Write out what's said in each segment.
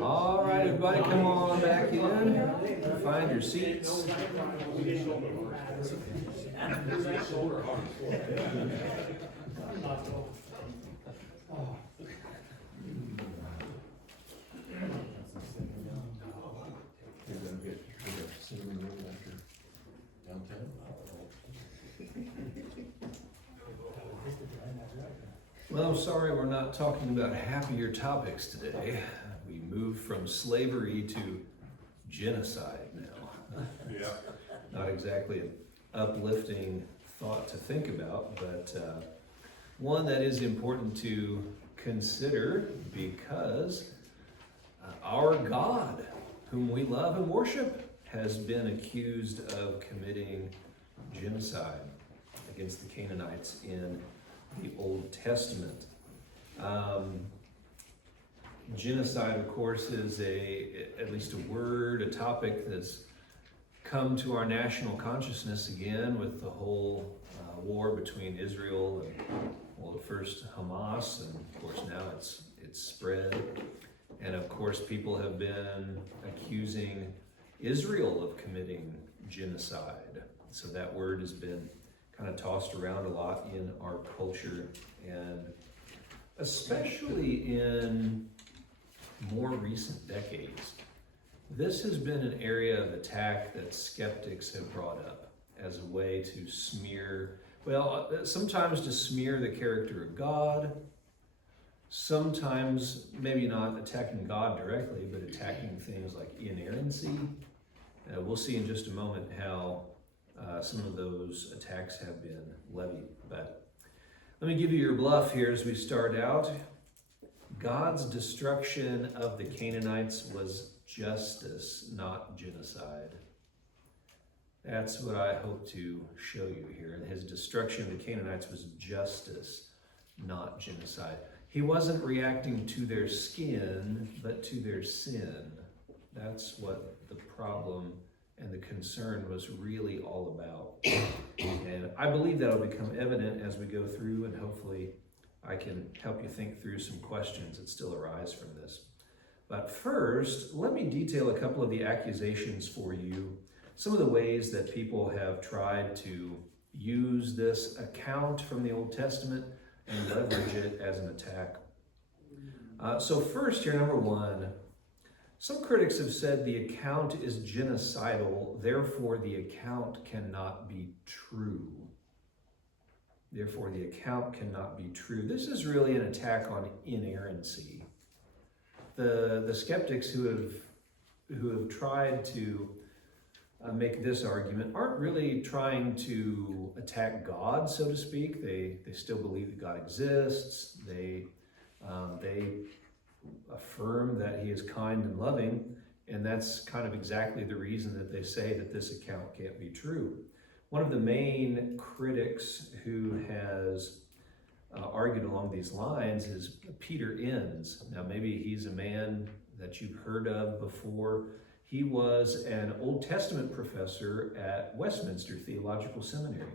All right, everybody, come on back in. Find your seats. Well, I'm sorry we're not talking about happier topics today. We moved from slavery to genocide now. Yeah. Not exactly an uplifting thought to think about, but one that is important to consider because our God, whom we love and worship, has been accused of committing genocide against the Canaanites in the Old Testament. Genocide, of course, is at least a word, a topic that's come to our national consciousness again with the whole war between Israel and, well, at first Hamas, and of course now it's spread. And of course people have been accusing Israel of committing genocide. So that word has been kind of tossed around a lot in our culture, and especially in more recent decades. This has been an area of attack that skeptics have brought up as a way to smear, well, sometimes to smear the character of God, sometimes maybe not attacking God directly, but attacking things like inerrancy. We'll see in just a moment how some of those attacks have been levied. But let me give you your bluff here as we start out. God's destruction of the Canaanites was justice, not genocide. That's what I hope to show you here. His destruction of the Canaanites was justice, not genocide. He wasn't reacting to their skin, but to their sin. That's what the problem and the concern was really all about. And I believe that'll become evident as we go through, and hopefully I can help you think through some questions that still arise from this. But first, let me detail a couple of the accusations for you, some of the ways that people have tried to use this account from the Old Testament and leverage it as an attack. So first here, number one, some critics have said the account is genocidal, therefore the account cannot be true. Therefore the account cannot be true. This is really an attack on inerrancy. The skeptics who have tried to make this argument aren't really trying to attack God, so to speak. They still believe that God exists. They affirm that he is kind and loving, and that's kind of exactly the reason that they say that this account can't be true. One of the main critics who has argued along these lines is Peter Enns. Now maybe he's a man that you've heard of before. He was an Old Testament professor at Westminster Theological Seminary.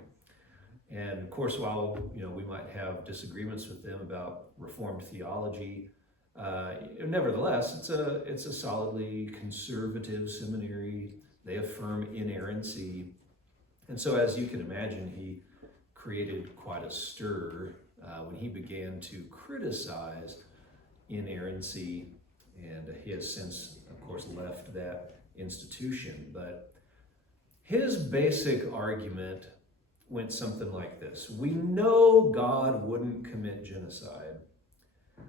And of course, while we might have disagreements with them about Reformed theology, nevertheless, it's a solidly conservative seminary. They affirm inerrancy. And so as you can imagine, he created quite a stir when he began to criticize inerrancy, and he has since, of course, left that institution. But his basic argument went something like this. We know God wouldn't commit genocide.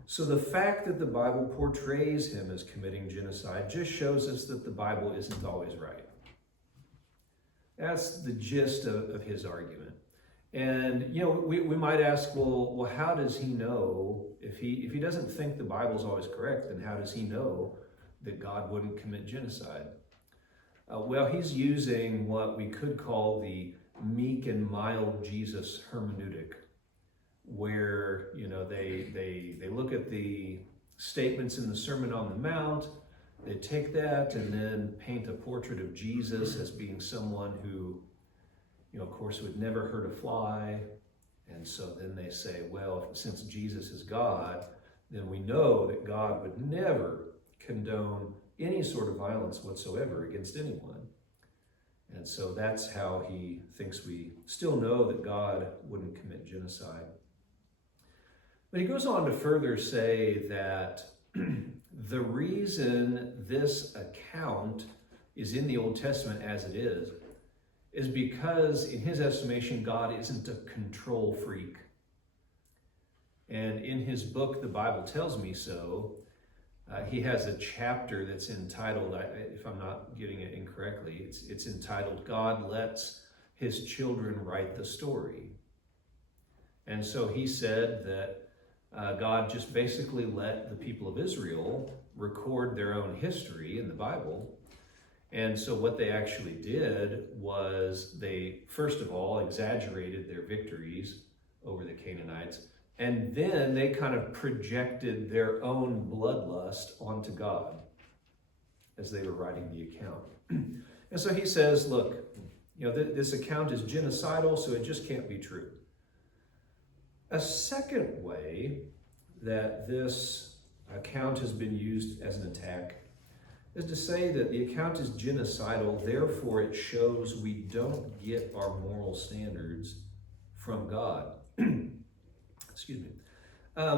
So the fact that the Bible portrays him as committing genocide just shows us that the Bible isn't always right. That's the gist of his argument. And we might ask, well, how does he know, if he doesn't think the Bible's always correct, then how does he know that God wouldn't commit genocide? Well, he's using what we could call the meek and mild Jesus hermeneutic, where they look at the statements in the Sermon on the Mount, they take that and then paint a portrait of Jesus as being someone who, of course, would never hurt a fly, And so then they say, well, since Jesus is God, then we know that God would never condone any sort of violence whatsoever against anyone. And so that's how he thinks we still know that God wouldn't commit genocide. But he goes on to further say that the reason this account is in the Old Testament as it is because in his estimation, God isn't a control freak. And in his book, The Bible Tells Me So, he has a chapter that's entitled, if I'm not getting it incorrectly, it's entitled, God Lets His Children Write the Story. And so he said that God just basically let the people of Israel record their own history in the Bible. And so what they actually did was they, first of all, exaggerated their victories over the Canaanites, and then they kind of projected their own bloodlust onto God as they were writing the account. And so he says, look, this account is genocidal, so it just can't be true. A second way that this account has been used as an attack is to say that the account is genocidal, therefore it shows we don't get our moral standards from God. Excuse me.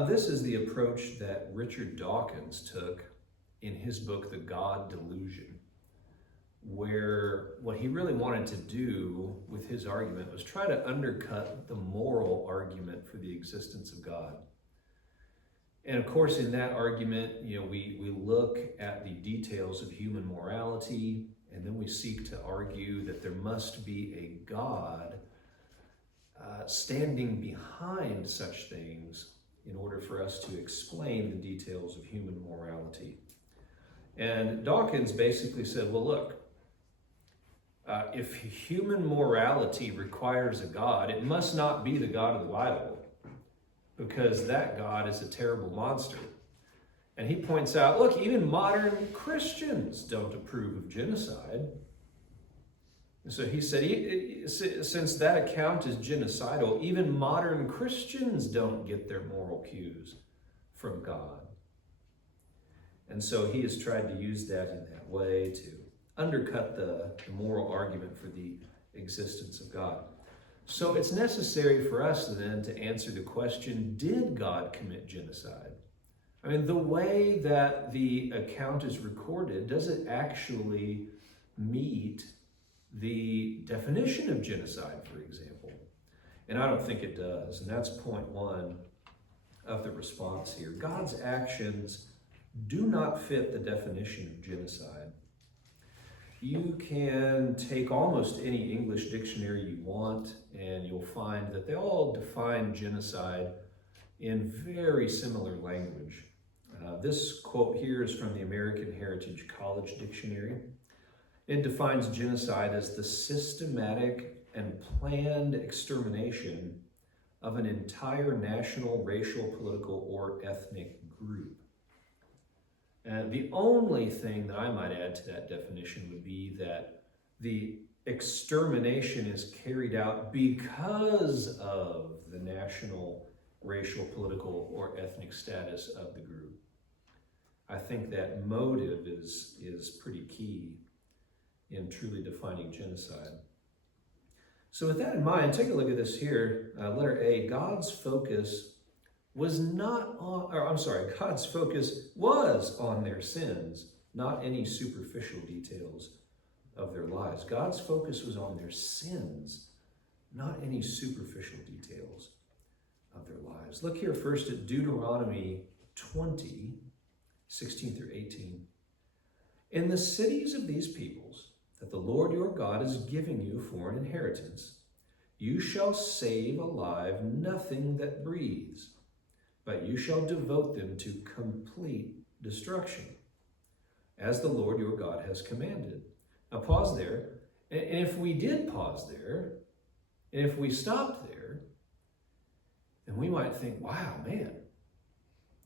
This is the approach that Richard Dawkins took in his book, The God Delusion, where what he really wanted to do with his argument was try to undercut the moral argument for the existence of God. And of course, in that argument, we look at the details of human morality, and then we seek to argue that there must be a God standing behind such things in order for us to explain the details of human morality. And Dawkins basically said, well, look, if human morality requires a God, it must not be the God of the Bible, because that God is a terrible monster. And he points out, look, even modern Christians don't approve of genocide. And so he said, since that account is genocidal, even modern Christians don't get their moral cues from God. And so he has tried to use that in that way to undercut the moral argument for the existence of God. So it's necessary for us then to answer the question, did God commit genocide? I mean, the way that the account is recorded, does it actually meet the definition of genocide, for example? And I don't think it does. And that's point one of the response here. God's actions do not fit the definition of genocide. You can take almost any English dictionary you want, and you'll find that they all define genocide in very similar language. This quote here is from the American Heritage College Dictionary. It defines genocide as the systematic and planned extermination of an entire national, racial, political, or ethnic group. And the only thing that I might add to that definition would be that the extermination is carried out because of the national, racial, political, or ethnic status of the group. I think that motive is pretty key in truly defining genocide. So with that in mind, take a look at this here. Letter A, God's focus was on their sins, not any superficial details of their lives. God's focus was on their sins, not any superficial details of their lives. Look here first at Deuteronomy 20, 16 through 18. In the cities of these peoples that the Lord your God is giving you for an inheritance, you shall save alive nothing that breathes, but you shall devote them to complete destruction, as the Lord your God has commanded. Now pause there, and if we did pause there, and if we stopped there, then we might think, wow, man,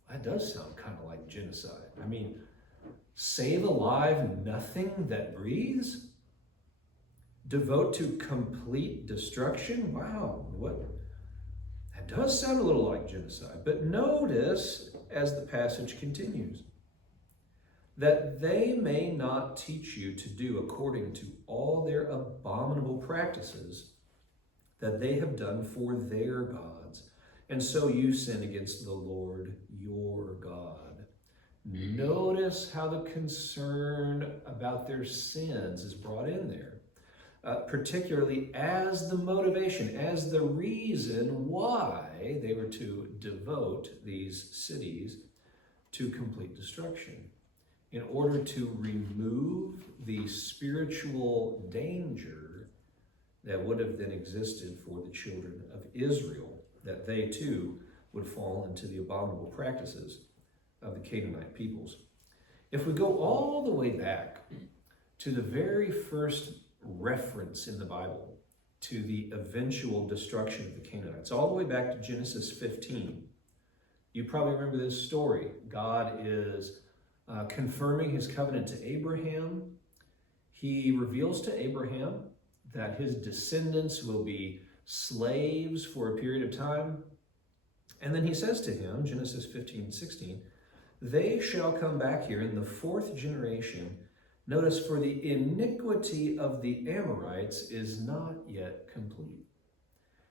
that does sound kind of like genocide. I mean, save alive nothing that breathes? Devote to complete destruction? Wow, That does sound a little like genocide, but notice as the passage continues, that they may not teach you to do according to all their abominable practices that they have done for their gods, and so you sin against the Lord your God. Notice how the concern about their sins is brought in there, particularly as the motivation, as the reason why they were to devote these cities to complete destruction, in order to remove the spiritual danger that would have then existed for the children of Israel, that they too would fall into the abominable practices of the Canaanite peoples. If we go all the way back to the very first reference in the Bible to the eventual destruction of the Canaanites, all the way back to Genesis 15, you probably remember this story. God is confirming his covenant to Abraham. He reveals to Abraham that his descendants will be slaves for a period of time. And then he says to him, Genesis 15:16, they shall come back here in the fourth generation. Notice, for the iniquity of the Amorites is not yet complete.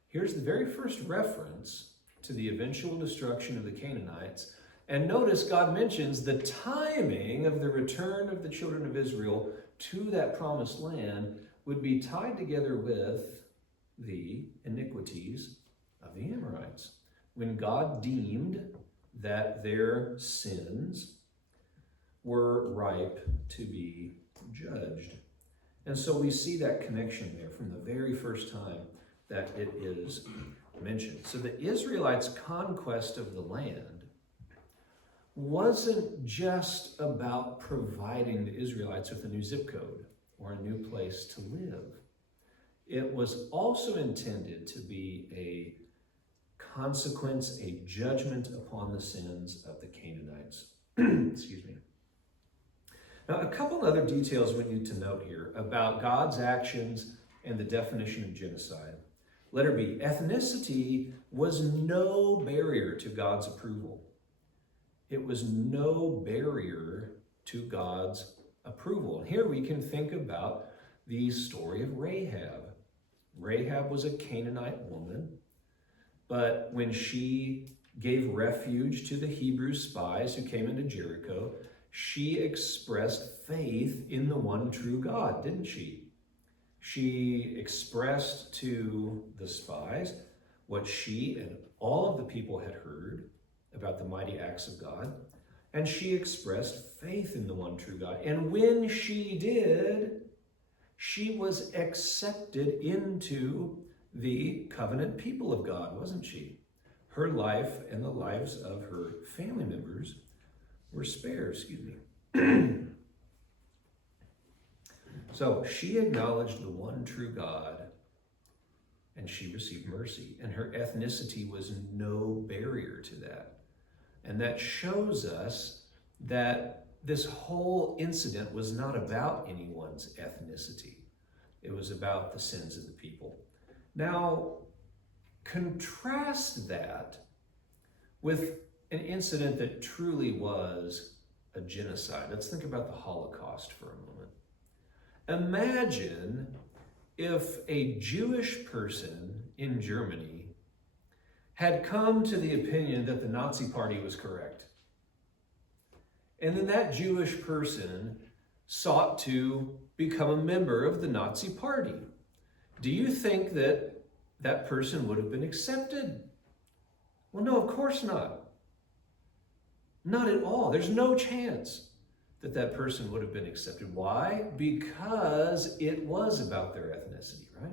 Here's the very first reference to the eventual destruction of the Canaanites. And notice God mentions the timing of the return of the children of Israel to that promised land would be tied together with the iniquities of the Amorites, when God deemed that their sins were ripe to be judged. And so we see that connection there from the very first time that it is mentioned. So the Israelites' conquest of the land wasn't just about providing the Israelites with a new zip code or a new place to live. It was also intended to be a consequence, a judgment upon the sins of the Canaanites. Excuse me. Now, a couple other details we need to note here about God's actions and the definition of genocide. Letter B, ethnicity was no barrier to God's approval. It was no barrier to God's approval. And here we can think about the story of Rahab. Rahab was a Canaanite woman, but when she gave refuge to the Hebrew spies who came into Jericho, she expressed faith in the one true God, didn't she? She expressed to the spies what she and all of the people had heard about the mighty acts of God, and she expressed faith in the one true God. And when she did, she was accepted into the covenant people of God, wasn't she? Her life and the lives of her family members were spared, So she acknowledged the one true God, and she received mercy, and her ethnicity was no barrier to that. And that shows us that this whole incident was not about anyone's ethnicity. It was about the sins of the people. Now, contrast that with an incident that truly was a genocide. Let's think about the Holocaust for a moment. Imagine if a Jewish person in Germany had come to the opinion that the Nazi Party was correct. And then that Jewish person sought to become a member of the Nazi Party. Do you think that that person would have been accepted? Well, no, of course not. Not at all. There's no chance that that person would have been accepted. Why? Because it was about their ethnicity, right?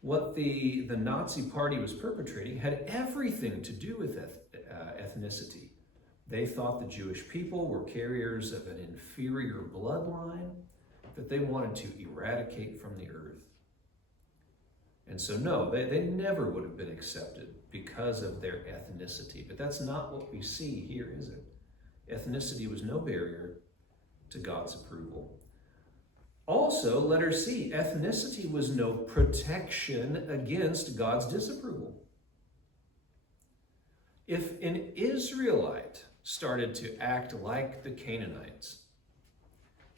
What the Nazi Party was perpetrating had everything to do with ethnicity. They thought the Jewish people were carriers of an inferior bloodline that they wanted to eradicate from the earth. And so no, they never would have been accepted because of their ethnicity. But that's not what we see here, is it? Ethnicity was no barrier to God's approval. Also, letter C, ethnicity was no protection against God's disapproval. If an Israelite started to act like the Canaanites,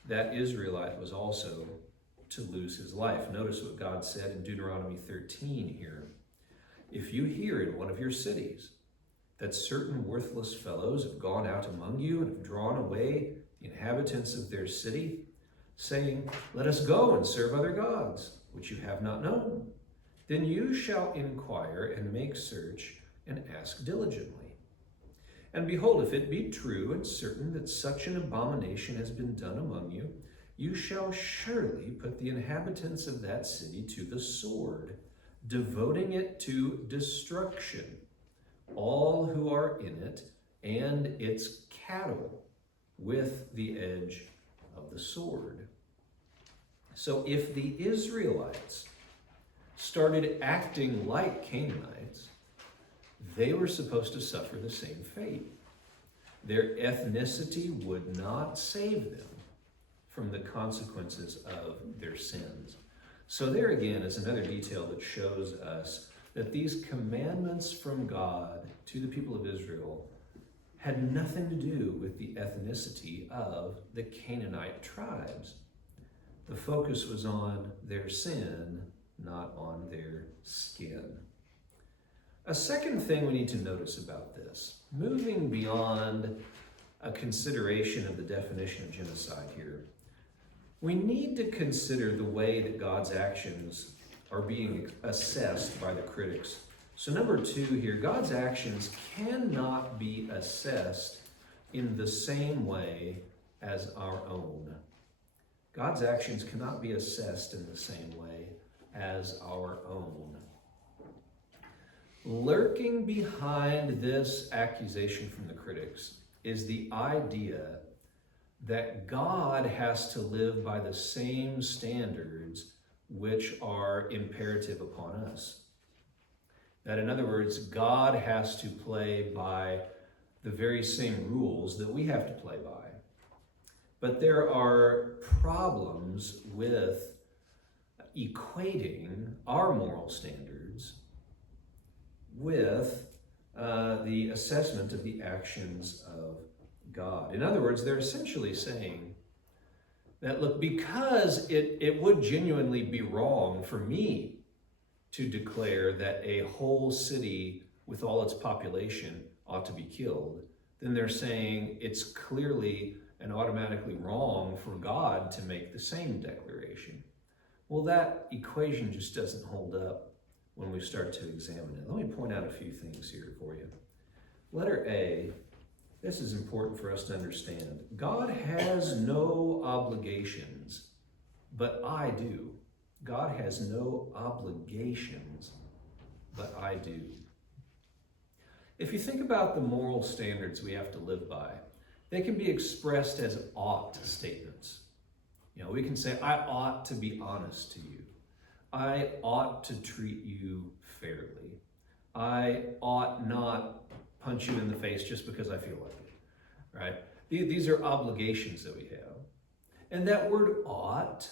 that Israelite was also to lose his life. Notice what God said in Deuteronomy 13 here. If you hear in one of your cities that certain worthless fellows have gone out among you and have drawn away the inhabitants of their city, saying, let us go and serve other gods, which you have not known, then you shall inquire and make search and ask diligently. And behold, if it be true and certain that such an abomination has been done among you, you shall surely put the inhabitants of that city to the sword, devoting it to destruction, all who are in it, and its cattle, with the edge of the sword. So if the Israelites started acting like Canaanites, they were supposed to suffer the same fate. Their ethnicity would not save them from the consequences of their sins. So there again is another detail that shows us that these commandments from God to the people of Israel had nothing to do with the ethnicity of the Canaanite tribes. The focus was on their sin, not on their skin. A second thing we need to notice about this, moving beyond a consideration of the definition of genocide here, we need to consider the way that God's actions are being assessed by the critics. So number 2 here, God's actions cannot be assessed in the same way as our own. God's actions cannot be assessed in the same way as our own. Lurking behind this accusation from the critics is the idea that God has to live by the same standards which are imperative upon us. That, in other words, God has to play by the very same rules that we have to play by. But there are problems with equating our moral standards with the assessment of the actions of God. In other words, they're essentially saying that, look, because it would genuinely be wrong for me to declare that a whole city with all its population ought to be killed, then they're saying it's clearly and automatically wrong for God to make the same declaration. Well, that equation just doesn't hold up when we start to examine it. Let me point out a few things here for you. Letter A, this is important for us to understand. God has no obligations, but I do. God has no obligations, but I do. If you think about the moral standards we have to live by, they can be expressed as ought statements. You know, we can say, I ought to be honest to you. I ought to treat you fairly. I ought not punch you in the face just because I feel like it, right? These are obligations that we have. And that word ought,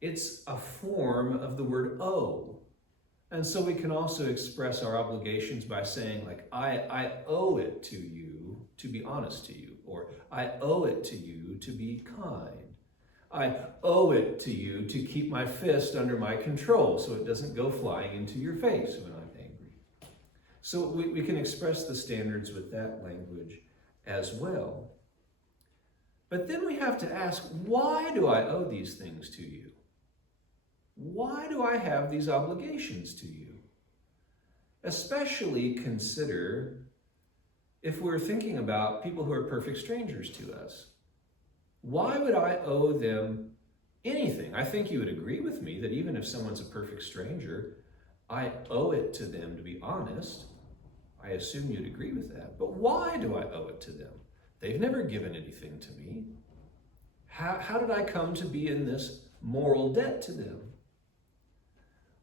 it's a form of the word owe. And so we can also express our obligations by saying, like, I owe it to you to be honest to you, or I owe it to you to be kind. I owe it to you to keep my fist under my control so it doesn't go flying into your face when I'm angry. So we can express the standards with that language as well. But then we have to ask, why do I owe these things to you? Why do I have these obligations to you? Especially consider if we're thinking about people who are perfect strangers to us. Why would I owe them anything? I think you would agree with me that even if someone's a perfect stranger, I owe it to them to be honest. I assume you'd agree with that. But why do I owe it to them? They've never given anything to me. How did I come to be in this moral debt to them?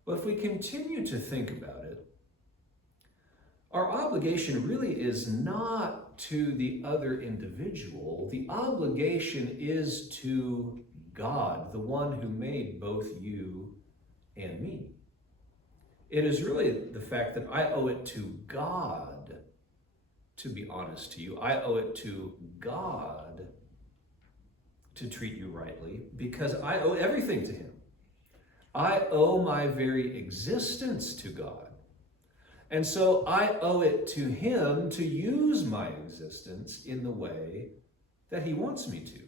Well, if we continue to think about it, our obligation really is not to the other individual. The obligation is to God, the one who made both you and me. It is really the fact that I owe it to God to be honest to you. I owe it to God to treat you rightly because I owe everything to him. I owe my very existence to God. And so I owe it to him to use my existence in the way that he wants me to.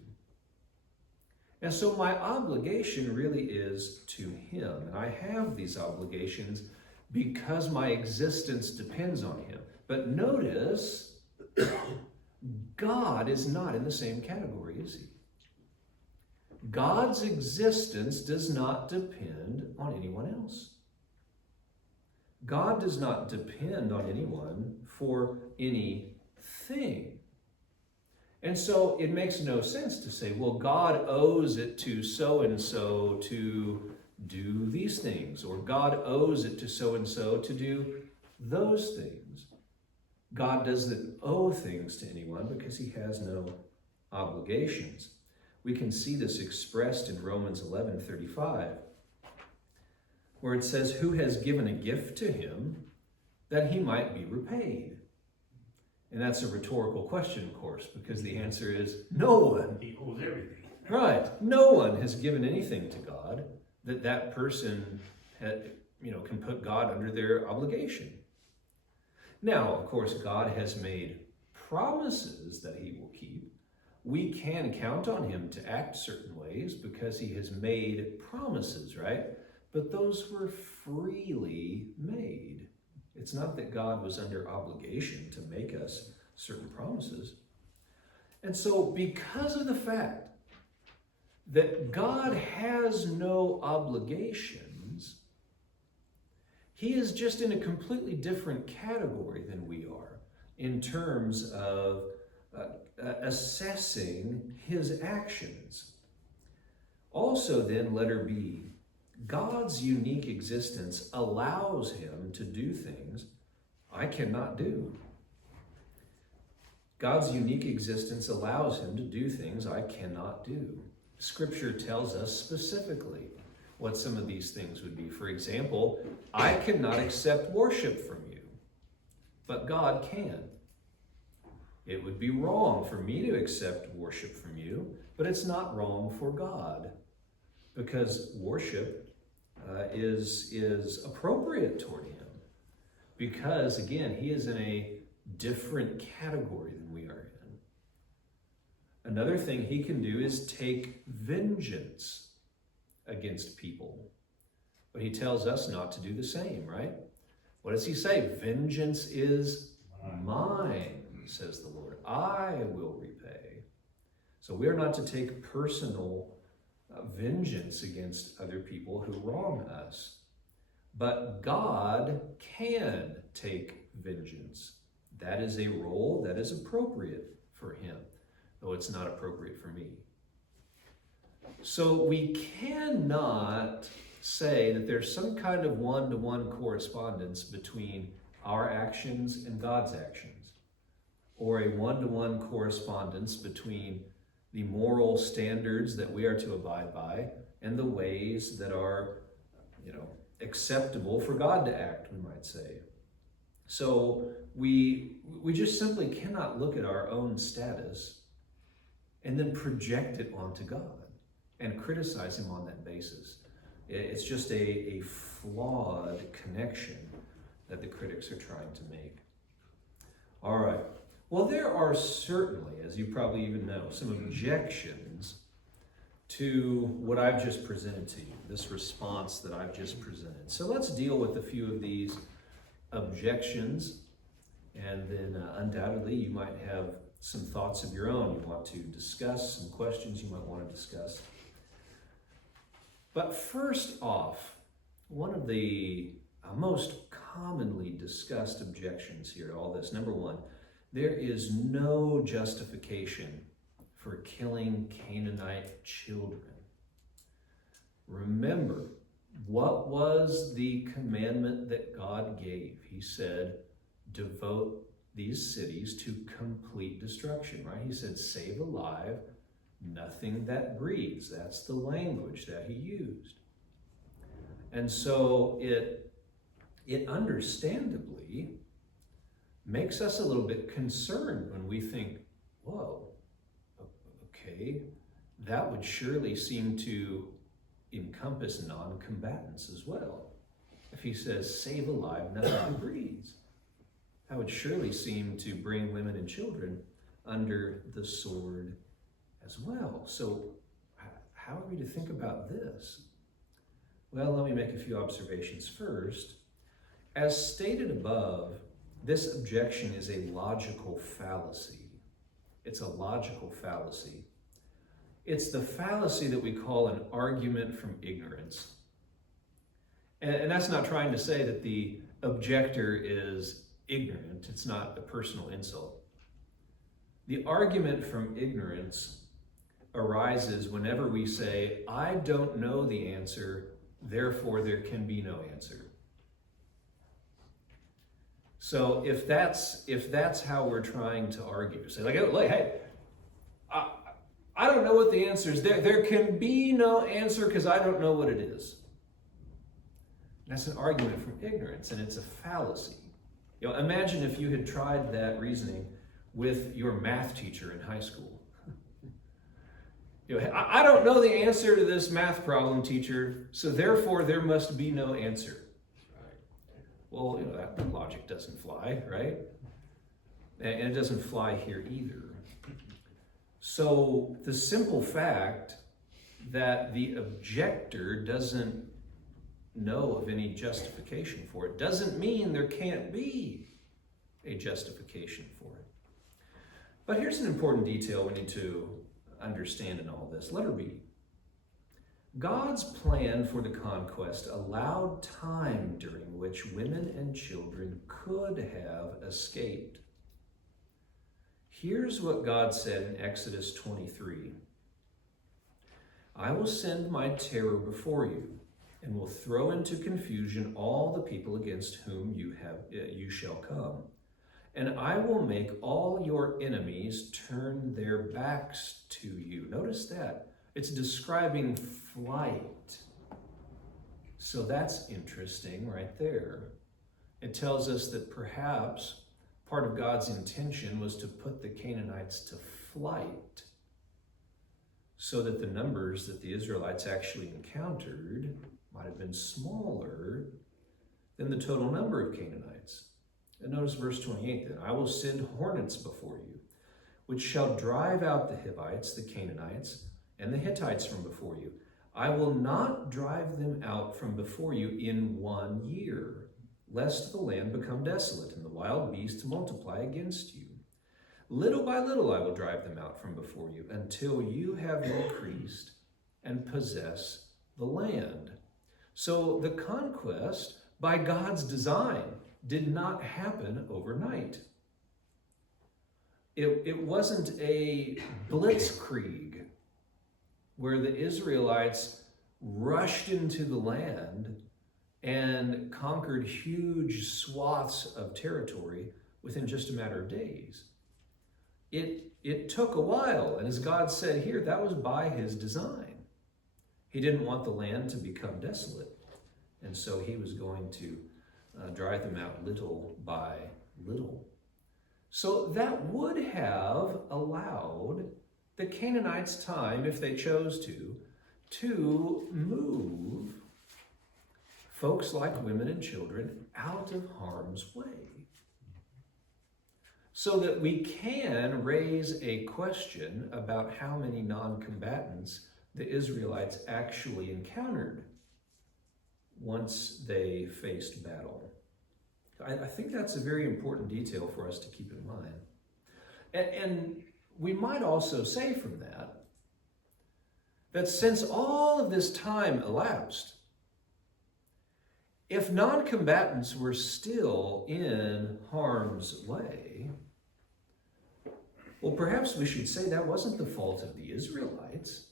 And so my obligation really is to him. And I have these obligations because my existence depends on him. But notice, God is not in the same category, is he? God's existence does not depend on anyone else. God does not depend on anyone for anything. And so it makes no sense to say, well, God owes it to so-and-so to do these things, or God owes it to so-and-so to do those things. God doesn't owe things to anyone because he has no obligations. We can see this expressed in Romans 11:35, where it says, who has given a gift to him that he might be repaid? And that's a rhetorical question, of course, because the answer is no one. He owes everything. Right. No one has given anything to God that person can put God under their obligation. Now, of course, God has made promises that he will keep. We can count on him to act certain ways because he has made promises, right? But those were freely made. It's not that God was under obligation to make us certain promises. And so because of the fact that God has no obligations, he is just in a completely different category than we are in terms of assessing his actions. Also then, letter B, God's unique existence allows him to do things I cannot do. God's unique existence allows him to do things I cannot do. Scripture tells us specifically what some of these things would be. For example, I cannot accept worship from you, but God can. It would be wrong for me to accept worship from you, but it's not wrong for God, because worship is appropriate toward him, because again, he is in a different category than we are in. Another thing he can do is take vengeance against people, but he tells us not to do the same, right? What does he say? Vengeance is mine, says the Lord. I will repay. So we are not to take personal vengeance against other people who wrong us. But God can take vengeance. That is a role that is appropriate for him, though it's not appropriate for me. So we cannot say that there's some kind of one-to-one correspondence between our actions and God's actions, or a one-to-one correspondence between the moral standards that we are to abide by and the ways that are, acceptable for God to act, we might say. So we just simply cannot look at our own status and then project it onto God and criticize him on that basis. It's just a flawed connection that the critics are trying to make. All right. Well, there are certainly, as you probably even know, some objections to what I've just presented to you, this response that I've just presented. So let's deal with a few of these objections, and then undoubtedly you might have some thoughts of your own you want to discuss, some questions you might want to discuss. But first off, one of the most commonly discussed objections here to all this, number one, there is no justification for killing Canaanite children. Remember, what was the commandment that God gave? He said, devote these cities to complete destruction, right? He said, save alive nothing that breathes. That's the language that he used. And so it understandably makes us a little bit concerned when we think, whoa, okay, that would surely seem to encompass non-combatants as well. If he says, save alive none who breathes, that would surely seem to bring women and children under the sword as well. So how are we to think about this? Well, let me make a few observations first. As stated above, this objection is a logical fallacy. It's a logical fallacy. It's the fallacy that we call an argument from ignorance. And that's not trying to say that the objector is ignorant. It's not a personal insult. The argument from ignorance arises whenever we say, I don't know the answer, therefore there can be no answer. So if that's how we're trying to argue, say like, hey, I don't know what the answer is. There can be no answer because I don't know what it is. That's an argument from ignorance, and it's a fallacy. Imagine if you had tried that reasoning with your math teacher in high school. I don't know the answer to this math problem, teacher, so therefore there must be no answer. Well, that logic doesn't fly, right? And it doesn't fly here either. So the simple fact that the objector doesn't know of any justification for it doesn't mean there can't be a justification for it. But here's an important detail we need to understand in all this. Letter B. God's plan for the conquest allowed time during which women and children could have escaped. Here's what God said in Exodus 23. I will send my terror before you, and will throw into confusion all the people against whom you shall come. And I will make all your enemies turn their backs to you. Notice that. It's describing flight. So that's interesting right there. It tells us that perhaps part of God's intention was to put the Canaanites to flight so that the numbers that the Israelites actually encountered might have been smaller than the total number of Canaanites. And notice verse 28 then. I will send hornets before you, which shall drive out the Hivites, the Canaanites, and the Hittites from before you. I will not drive them out from before you in 1 year, lest the land become desolate and the wild beasts multiply against you. Little by little I will drive them out from before you until you have increased and possess the land. So the conquest, by God's design, did not happen overnight. It wasn't a blitzkrieg where the Israelites rushed into the land and conquered huge swaths of territory within just a matter of days. It took a while, and as God said here, that was by his design. He didn't want the land to become desolate, and so he was going to drive them out little by little. So that would have allowed the Canaanites time, if they chose to move folks like women and children out of harm's way. So that we can raise a question about how many non-combatants the Israelites actually encountered once they faced battle. I think that's a very important detail for us to keep in mind. And we might also say from that since all of this time elapsed, if non-combatants were still in harm's way, well, perhaps we should say that wasn't the fault of the Israelites,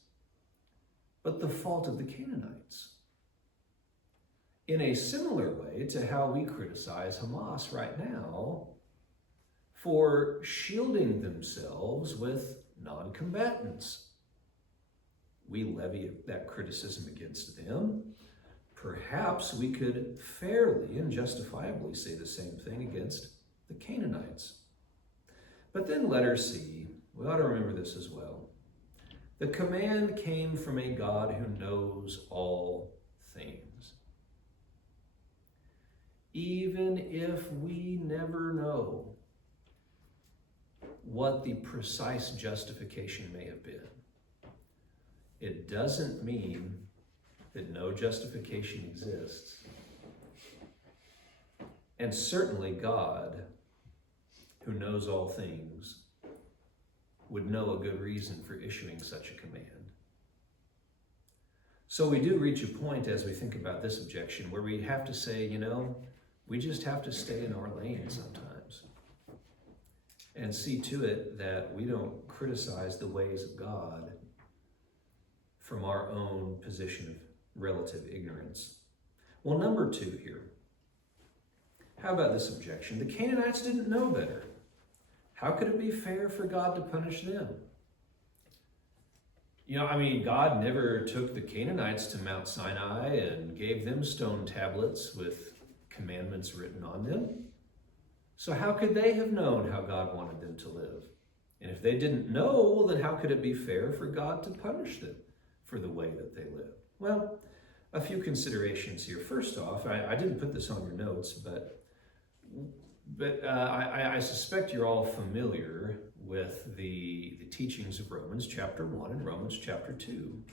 but the fault of the Canaanites. In a similar way to how we criticize Hamas right now for shielding themselves with non-combatants. We levy that criticism against them. Perhaps we could fairly and justifiably say the same thing against the Canaanites. But then letter C, we ought to remember this as well. The command came from a God who knows all things. Even if we never know what the precise justification may have been, it doesn't mean that no justification exists. And certainly God, who knows all things, would know a good reason for issuing such a command. So we do reach a point as we think about this objection where we have to say, we just have to stay in our lane sometimes and see to it that we don't criticize the ways of God from our own position of relative ignorance. Well, number 2 here. How about this objection? The Canaanites didn't know better. How could it be fair for God to punish them? God never took the Canaanites to Mount Sinai and gave them stone tablets with commandments written on them. So how could they have known how God wanted them to live? And if they didn't know, well, then how could it be fair for God to punish them for the way that they live? Well, a few considerations here. First off, I didn't put this on your notes, but I suspect you're all familiar with the teachings of Romans chapter 1 and Romans chapter 2.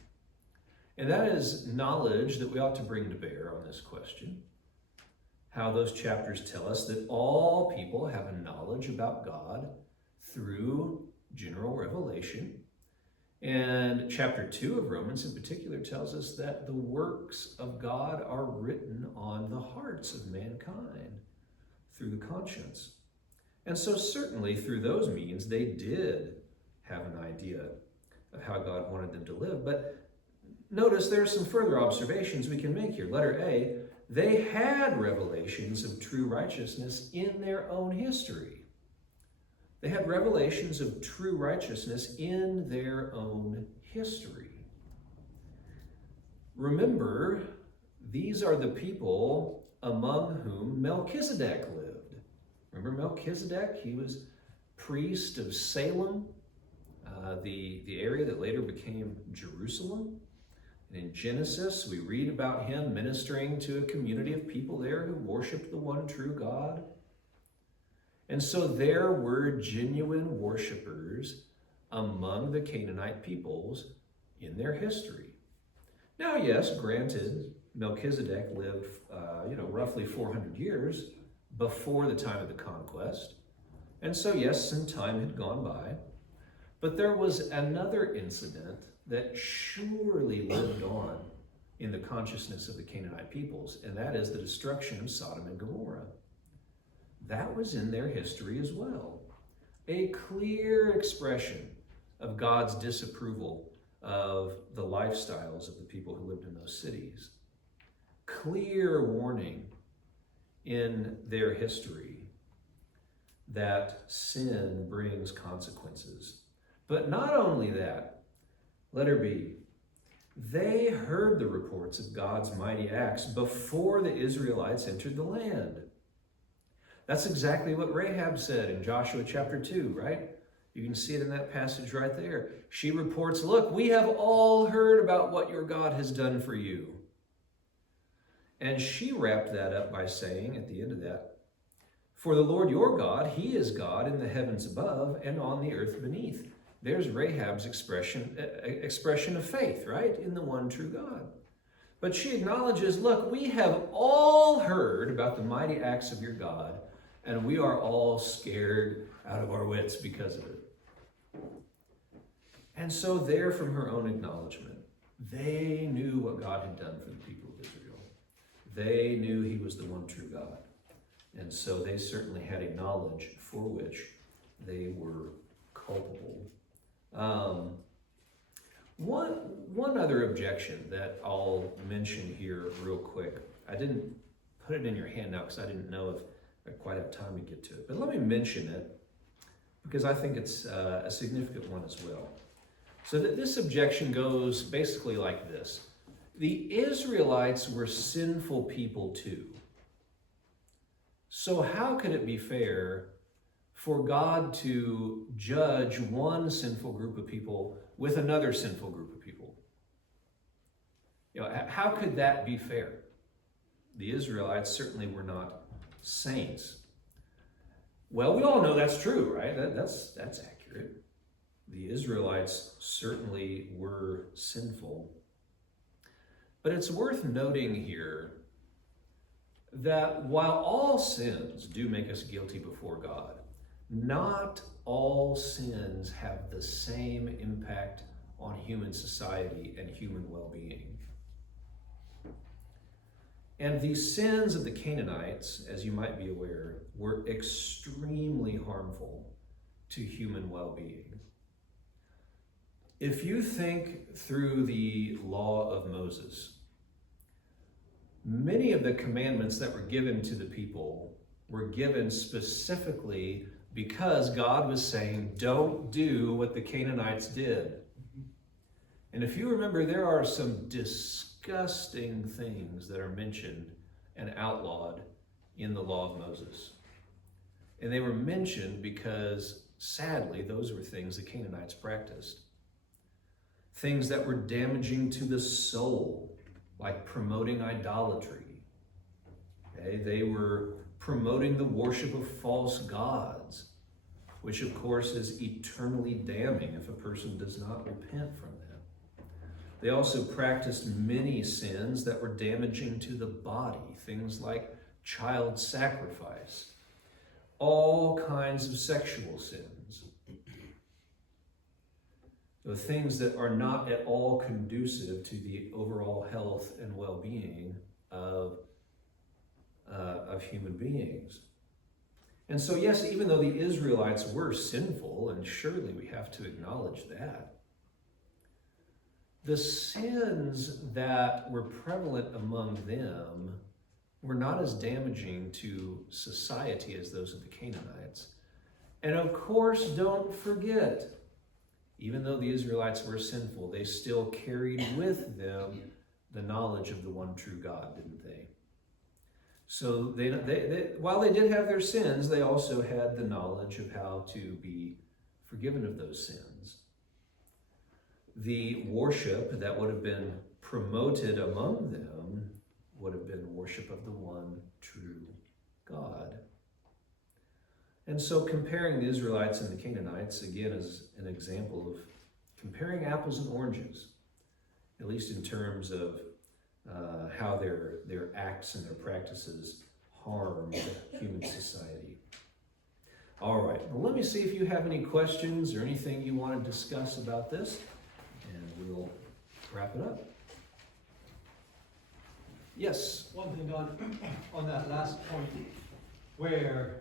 And that is knowledge that we ought to bring to bear on this question. How those chapters tell us that all people have a knowledge about God through general revelation. And chapter 2 of Romans in particular tells us that the works of God are written on the hearts of mankind through the conscience. And so certainly through those means, they did have an idea of how God wanted them to live. But notice there are some further observations we can make here. Letter A, they had revelations of true righteousness in their own history. They had revelations of true righteousness in their own history. Remember, these are the people among whom Melchizedek lived. Remember Melchizedek? He was priest of Salem, the area that later became Jerusalem. And in Genesis, we read about him ministering to a community of people there who worshiped the one true God. And so there were genuine worshipers among the Canaanite peoples in their history. Now, yes, granted, Melchizedek lived, roughly 400 years before the time of the conquest. And so, yes, some time had gone by. But there was another incident that surely lived on in the consciousness of the Canaanite peoples, and that is the destruction of Sodom and Gomorrah. That was in their history as well. A clear expression of God's disapproval of the lifestyles of the people who lived in those cities. Clear warning in their history that sin brings consequences. But not only that, letter B, they heard the reports of God's mighty acts before the Israelites entered the land. That's exactly what Rahab said in Joshua chapter 2, right? You can see it in that passage right there. She reports, look, we have all heard about what your God has done for you. And she wrapped that up by saying at the end of that, for the Lord your God, he is God in the heavens above and on the earth beneath. There's Rahab's expression of faith, right? In the one true God. But she acknowledges, look, we have all heard about the mighty acts of your God, and we are all scared out of our wits because of it. And so there, from her own acknowledgement, they knew what God had done for the people of Israel. They knew he was the one true God. And so they certainly had a knowledge for which they were culpable. One other objection that I'll mention here real quick. I didn't put it in your handout because I didn't know if I quite have time to get to it. But let me mention it because I think it's a significant one as well. So that this objection goes basically like this. The Israelites were sinful people too. So how could it be fair for God to judge one sinful group of people with another sinful group of people? How could that be fair? The Israelites certainly were not saints. Well, we all know that's true, right? That's accurate. The Israelites certainly were sinful. But it's worth noting here that while all sins do make us guilty before God, not all sins have the same impact on human society and human well-being. And the sins of the Canaanites, as you might be aware, were extremely harmful to human well-being. If you think through the law of Moses, many of the commandments that were given to the people were given specifically because God was saying, don't do what the Canaanites did. And if you remember, there are some disgusting things that are mentioned and outlawed in the law of Moses. And they were mentioned because, sadly, those were things the Canaanites practiced. Things that were damaging to the soul, like promoting idolatry. Okay? They were promoting the worship of false gods, which of course is eternally damning if a person does not repent from them. They also practiced many sins that were damaging to the body, things like child sacrifice, all kinds of sexual sins. The things that are not at all conducive to the overall health and well-being of human beings. And so, yes, even though the Israelites were sinful, and surely we have to acknowledge that, the sins that were prevalent among them were not as damaging to society as those of the Canaanites. And of course, don't forget, even though the Israelites were sinful, they still carried with them the knowledge of the one true God, didn't they? So they while they did have their sins, they also had the knowledge of how to be forgiven of those sins. The worship that would have been promoted among them would have been worship of the one true God. And so comparing the Israelites and the Canaanites, again, is an example of comparing apples and oranges, at least in terms of how their acts and their practices harm human society. All right, well, let me see if you have any questions or anything you want to discuss about this, and we'll wrap it up. Yes? One thing on that last point, where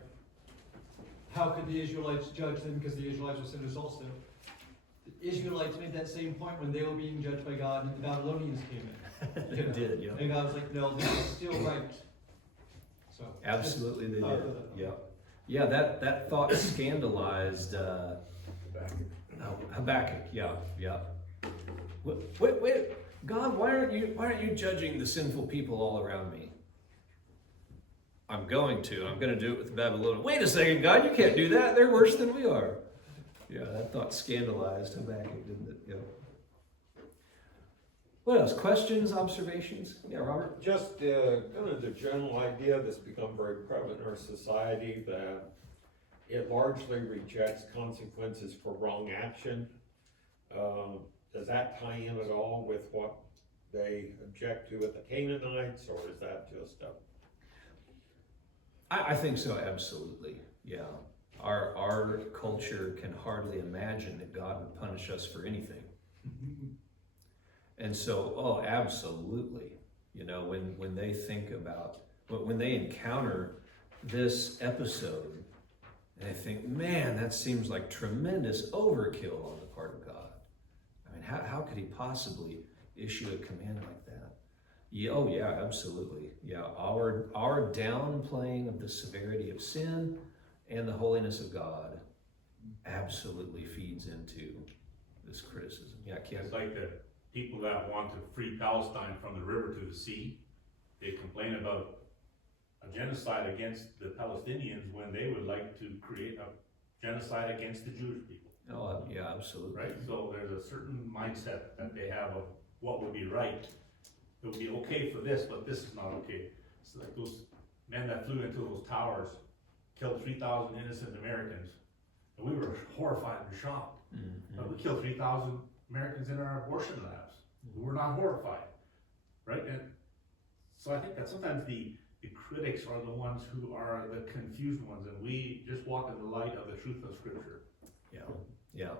how could the Israelites judge them because the Israelites were sinners also? The Israelites made that same point when they were being judged by God and the Babylonians came in. They did, yeah. And God was like, no, this is still right. So Absolutely they did, yeah. Yeah, that thought scandalized Habakkuk, yeah. Wait, God, why aren't you judging the sinful people all around me? I'm going to do it with Babylon. Wait a second, God, you can't do that. They're worse than we are. Yeah, that thought scandalized Habakkuk, didn't it? Yeah. What else? Questions, observations? Yeah, Robert? Just kind of the general idea that's become very prevalent in our society, that it largely rejects consequences for wrong action. Does that tie in at all with what they object to with the Canaanites, or is that just a... I think so, absolutely. Yeah. Our culture can hardly imagine that God would punish us for anything. And so, absolutely. You know, when they think about, when they encounter this episode, and they think, man, that seems like tremendous overkill on the part of God. I mean, how could he possibly issue a command like that? Yeah, absolutely. Yeah, our downplaying of the severity of sin and the holiness of God absolutely feeds into this criticism. Yeah, Ken? It's like the people that want to free Palestine from the river to the sea. They complain about a genocide against the Palestinians when they would like to create a genocide against the Jewish people, Oh, yeah, absolutely. right? So there's a certain mindset that they have of what would be right. It would be okay for this, but this is not okay. It's like those men that flew into those towers, killed 3,000 innocent Americans, and we were horrified and shocked. But we killed 3,000 Americans in our abortion labs. We were not horrified, right? And so I think that sometimes the critics are the ones who are the confused ones, and we just walk in the light of the truth of Scripture. Yeah, yeah.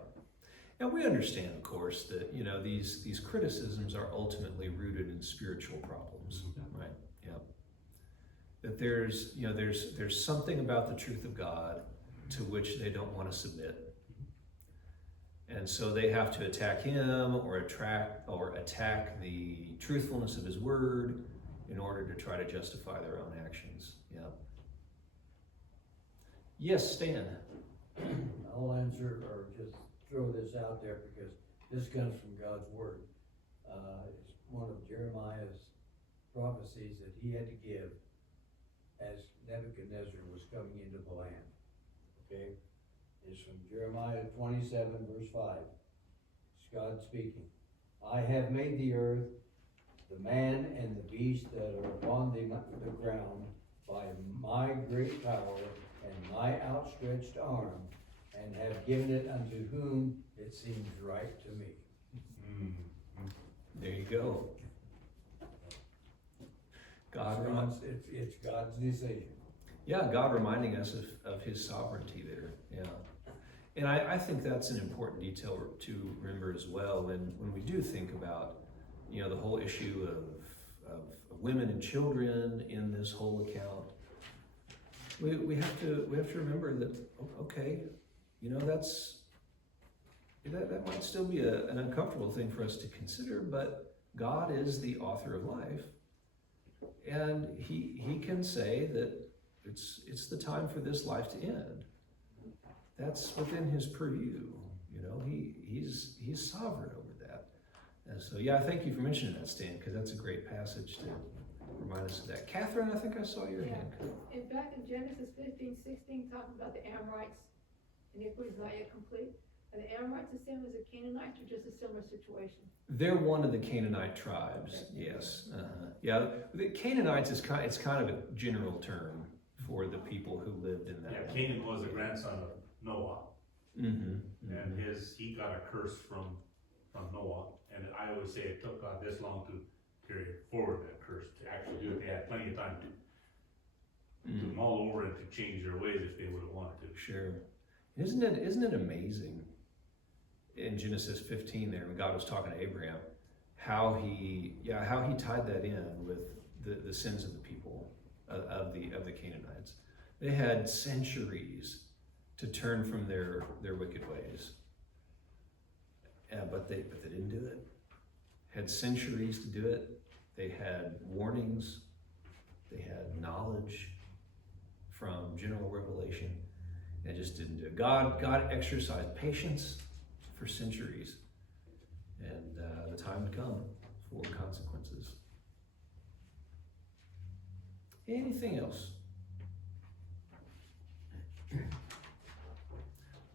And we understand, of course, that, you know, these criticisms are ultimately rooted in spiritual problems, right? Yeah. That there's, you know, there's something about the truth of God to which they don't want to submit. And so they have to attack him or attack the truthfulness of his word in order to try to justify their own actions. Yeah. Yes, Stan. I'll answer or just throw this out there because this comes from God's word. It's one of Jeremiah's prophecies that he had to give as Nebuchadnezzar was coming into the land. Okay? It's from Jeremiah 27 verse 5. It's God speaking. I have made the earth, the man and the beast that are upon the ground by my great power and my outstretched arm, and have given it unto whom it seems right to me. There you go. It's God's decision. Yeah, God reminding us of his sovereignty there. Yeah. And I think that's an important detail to remember as well when we do think about, you know, the whole issue of women and children in this whole account. We have to remember that, okay, you know, that might still be an uncomfortable thing for us to consider, but God is the author of life, and he can say that it's the time for this life to end. That's within his purview. You know, he's sovereign over that. And so, yeah, thank you for mentioning that, Stan, because that's a great passage to remind us of that. Catherine, I think I saw your hand. In fact, in Genesis 15:16, talking about the Amorites, iniquity is not yet complete. Are the Amorites the same as the Canaanites, or just a similar situation? They're one of the Canaanite tribes. Yes. Yeah, the Canaanites is kind of a general term for the people who lived in that. Yeah, Canaan was a grandson of Noah, and he got a curse from Noah. And I always say it took God this long to carry forward that curse, to actually do it. They had plenty of time to mull over and to change their ways if they would have wanted to. Sure. Isn't it amazing in Genesis 15 there when God was talking to Abraham, how he tied that in with the sins of the people of the Canaanites. They had centuries to turn from their wicked ways. But they didn't do it. Had centuries to do it. They had warnings. They had knowledge from general revelation. They just didn't do it. God exercised patience for centuries, and the time had come for consequences. Anything else?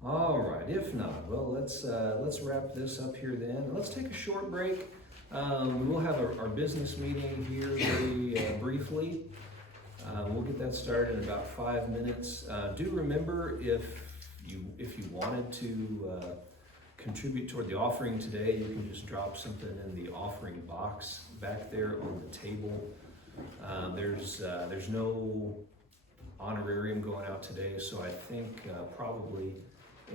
All right. If not, well, let's wrap this up here then. Let's take a short break. We will have our business meeting here very briefly. We'll get that started in about 5 minutes. Do remember, if you wanted to contribute toward the offering today, you can just drop something in the offering box back there on the table. There's no honorarium going out today, so I think probably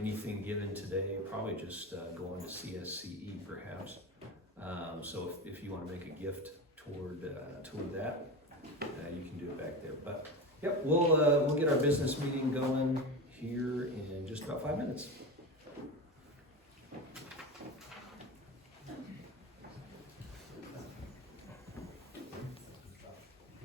anything given today, probably just go on to CSCE perhaps. So if you want to make a gift toward that, you can do it back there. But yep, we'll get our business meeting going here in just about 5 minutes.